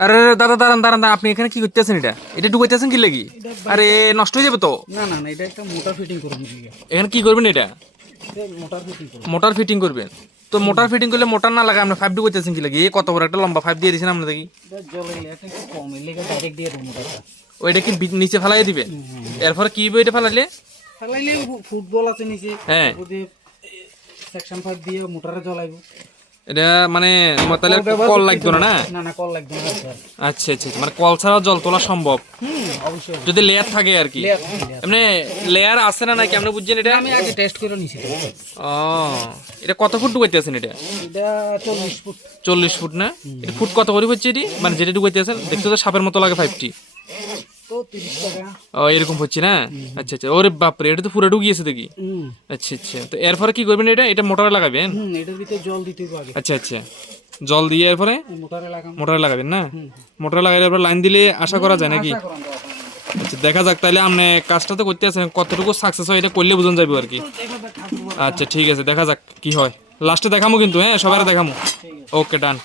আরে দাদা দাঁড়ান দাঁড়ান দাঁড়ান, আপনি এখানে কি করতেছেন? এটা ঢুকাইতেছেন কি লাগি? আরে নষ্ট হয়ে যাবে তো। না না না, এটা একটা মোটর ফিটিং করব দিকে। এখানে কি করবেন? এটা এটা মোটর ফিটিং করব। মোটর ফিটিং করবেন? তো মোটর ফিটিং করলে মোটর না লাগে, আপনি 5 ঢুকাইতেছেন কি লাগি? কত বড় একটা লম্বা 5 দিয়ে দিয়েছেন আপনি দেখি। এটা জলের লেয়ারটা একটু কম, এর লেগে ডাইরেক্ট দিয়ে দেব মোটরটা। ওইটা কি নিচে ফেলাই দিবেন? এরপরে কি হবে এটা ফেলাইলে? ফেলাইলে ফুটবল আছে নিচে, হ্যাঁ। ওতে সেকশন 5 দিয়ে মোটরে জ্বলাইবো। এটা মানে তাহলে কল লাগতো না? না না না, কল লাগবে না স্যার। আচ্ছা আচ্ছা আচ্ছা, মানে কল ছাড়াও জল তোলা সম্ভব অবশ্যই যদি লেয়ার থাকে আর কি। লেয়ার। এমনি লেয়ার আছে না নাকি আপনি বুঝছেন এটা? আমি আগে টেস্ট করে নিছি তো। ও, এটা কত ফুট ঢুকাইতেছেন এটা? এটা 40 ফুট। 40 ফুট না? এটা ফুট কত করে হচ্ছে এটি? মানে যেটা ঢুকাইতেছেন দেখতে তো সাপের মতো লাগে 5টি। তো 30 টাকা। ও এরকম হচ্ছে না? আচ্ছা আচ্ছা, ওরে বাপরে, এটা তো পুরো ঢুকিয়েছে দেখি। আচ্ছা আচ্ছা, তো এরপরে কি করবেন? এটা মোটরে লাগাবেন? এটার ভিতরে জল দিতে হবে আগে। আচ্ছা আচ্ছা, জল দিয়ে এরপরে মোটরে লাগাম। মোটরে লাগাবেন না? মোটরে লাগাইলে এরপর লাইন দিলে আশা করা যায় নাকি? আশা করাম তো আপনার। আচ্ছা দেখা যাক, তাহলে আপনি কাজটা তো করতে আছেন, কতটুকু সাকসেস হয় এটা করলে বুঝন যাবে আর কি। দেখা যাক ঠাকুর। আচ্ছা ঠিক আছে, দেখা যাক কি হয়। লাস্টে দেখামো কিন্তু, হ্যাঁ সবার দেখামো। ওকে ডান।